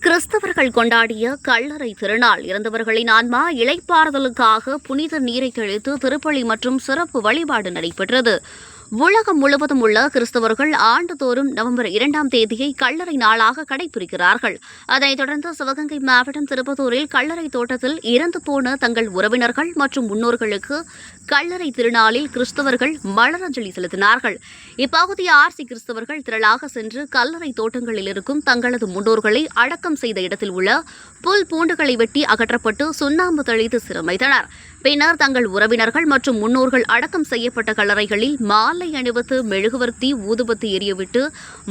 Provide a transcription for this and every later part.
கிறிஸ்தவர்கள் கொண்டாடிய கல்லறை திருநாள். இறந்தவர்களின் ஆன்மா இளைப்பாறுதலுக்காக புனித நீரை தெளித்து திருப்பலி மற்றும் சிறப்பு வழிபாடு நடைபெற்றது. உலகம் முழுவதும் உள்ள கிறிஸ்தவர்கள் ஆண்டுதோறும் நவம்பர் இரண்டாம் தேதியை கல்லறை நாளாக கடைபிடிக்கிறார்கள். அதனைத் தொடர்ந்து சிவகங்கை மாவட்டம் திருப்பத்தூரில் கல்லறை தோட்டத்தில் இறந்து போன தங்கள் உறவினர்கள் மற்றும் முன்னோர்களுக்கு கல்லறை திருநாளில் கிறிஸ்தவர்கள் மலரஞ்சலி செலுத்தினார்கள். இப்பகுதி ஆர்சி கிறிஸ்தவர்கள் திரளாக சென்று கல்லறை தோட்டங்களில் இருக்கும் தங்களது முன்னோர்களை அடக்கம் செய்த இடத்தில் உள்ள புல் பூண்டுகளை வெட்டி அகற்றப்பட்டு சுண்ணாம்பு தெளித்து சிரமைத்தனர் பின்னர் தங்கள் உறவினர்கள் மற்றும் முன்னோர்கள் அடக்கம் செய்யப்பட்ட கல்லறைகளில் மாலை அணிவித்து மெழுகுவர்த்தி ஊதுபத்தி எரியவிட்டு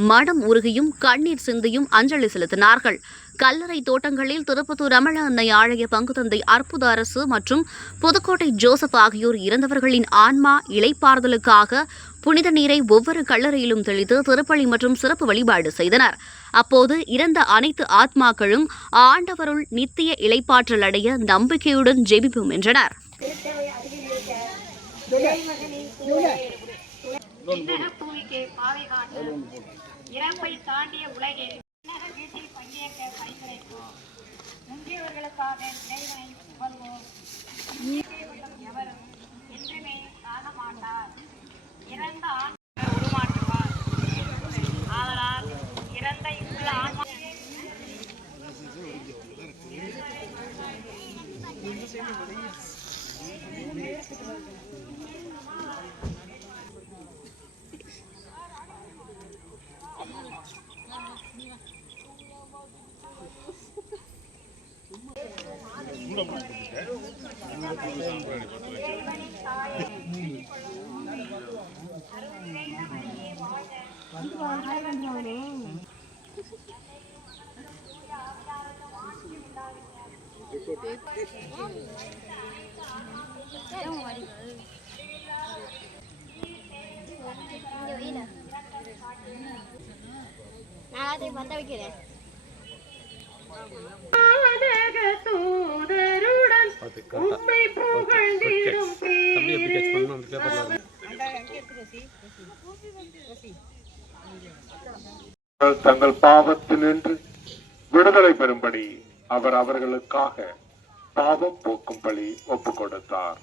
மனம் உருகியும் கண்ணீர் சிந்தியும் அஞ்சலி செலுத்தினார்கள். கல்லறை தோட்டங்களில் திருப்பத்தூர் ரமண அன்னை ஆலய பங்குதந்தை அற்புத அரசு மற்றும் புதுக்கோட்டை ஜோசப் ஆகியோர் இறந்தவர்களின் ஆன்மா இலைப்பாறுதலுக்காக புனித நீரை ஒவ்வொரு கல்லறையிலும் தெளித்து திருப்பலி மற்றும் சிறப்பு வழிபாடு செய்தனர். அப்போது இறந்த அனைத்து ஆத்மாக்களும் ஆண்டவருள் நித்திய இலைப்பாற்றல் அடைய நம்பிக்கையுடன் ஜெபிப்போம் என்றனர். விளைமகனின் பாவை இறப்பை தாண்டிய உலகில் வீட்டில் பங்கேற்க பரிந்துரைப்போம் முந்தியவர்களுக்காக இறைவனை புகழ்வோம் எவரும் என்றுமே காண மாட்டார் இறந்த ஆன்மா உருமாற்றுவார் ஆதலால் இறந்த இங்குள்ள ஆன்மா நான் அதை பத்த வைக்கிறேன். தங்கள் பாவத்தினின்று விடுதலை பெறும்படி அவர் அவர்களுக்காக பாவம் போக்கும் பலி ஒப்புக் கொடுத்தார்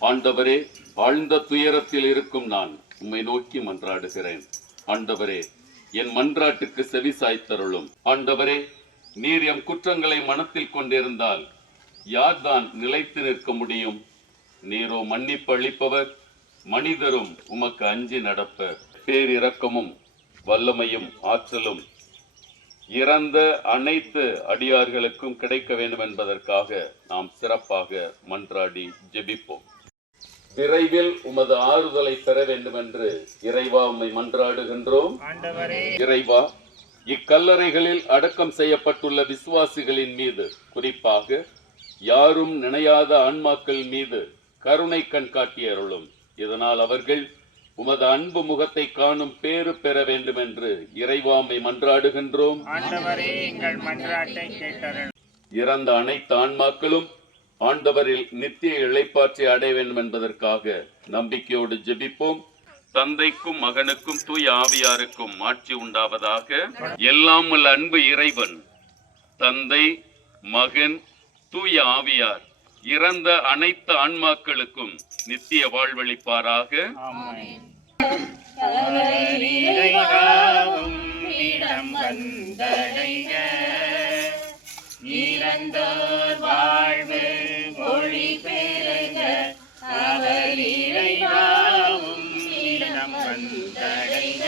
ஆண்டவரே ஆழ்ந்த துயரத்தில் இருக்கும் நான் உம்மை நோக்கி மன்றாடுகிறேன். ஆண்டவரே என் மன்றாட்டுக்கு செவி சாய்த்தருளும். ஆண்டவரே நீர் எம் குற்றங்களை மனத்தில் கொண்டிருந்தால் யார்தான் நிலைத்து நிற்க முடியும்? நீரோ மன்னிப்பு அளிப்பவர் மனிதரும் உமக்கு அஞ்சி நடப்பர். பேரிரக்கமும் வல்லமையும் ஆற்றலும் இறந்த அனைத்து அடியார்களுக்கும் கிடைக்க வேண்டும் என்பதற்காக நாம் சிறப்பாக மன்றாடி ஜெபிப்போம். விரைவில் உமது ஆறுதலை பெற வேண்டும் என்று இறைவா உம்மை மன்றாடுகின்றோம். இறைவா இக்கல்லறைகளில் அடக்கம் செய்யப்பட்டுள்ள விசுவாசிகளின் மீது குறிப்பாக யாரும் நினையாத ஆன்மாக்கள் மீது கருணை கண் காட்டி அருளும். இதனால் அவர்கள் உமது அன்பு முகத்தை காணும் பேறு பெற வேண்டும் என்று இறைவாமை மன்றாடுகின்றோம். இறந்த அனைத்து ஆன்மாக்களும் ஆண்டவரில் நித்திய இளைப்பாற்றி அடைய வேண்டும் என்பதற்காக நம்பிக்கையோடு ஜெபிப்போம். தந்தைக்கும் மகனுக்கும் தூய ஆவியாருக்கும் ஆட்சி உண்டாவதாக. எல்லாம் உள்ள அன்பு இறைவன் தந்தை மகன் தூய ஆவியார் இறந்த அனைத்து ஆன்மாக்களுக்கும் நித்திய வாழ்வளிப்பாராக. இறைவாவும் இடம் வந்தடைக. இறந்தோர் வாழ்வு ஒளி பெருக. அவர் இறைவாவும் இடம் வந்தடைக.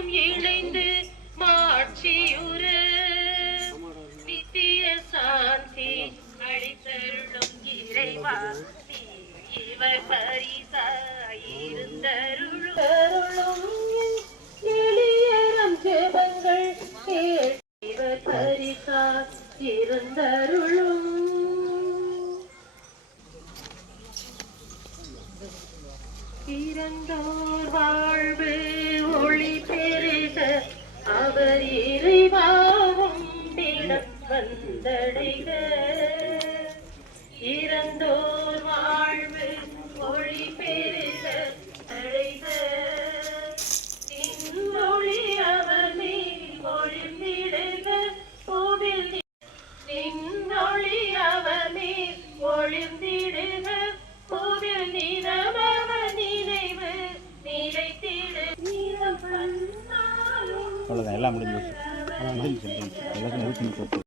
உய்வரிலும் இணைந்து மாட்சியுற. நித்திய சாந்தி அளித்தருளும் இறைவா இவர் பரிசாயிருந்தருளும் எளியரம் ஜெபங்கள் இவர் பரிசா இருந்தருளும் இறந்தோர் வாழ்வு வந்தடைக இறந்தோர் வாழ்வு ஒளி பெருக. அழைக இன்மொழி அவனே ஒளிர்ந்திடுக கோவில் நின்னொழி அவனே ஒளிர்ந்திடுக கோவில் நிறமவ நினைவு நிலைத்திடு. நிறம் எல்லாம் முடிஞ்சு எல்லாம் முடிஞ்சு எல்லாத்தையும் முடிச்சு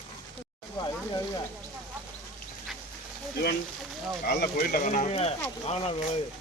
இவன் காலைல போயிட்டு வேணாம்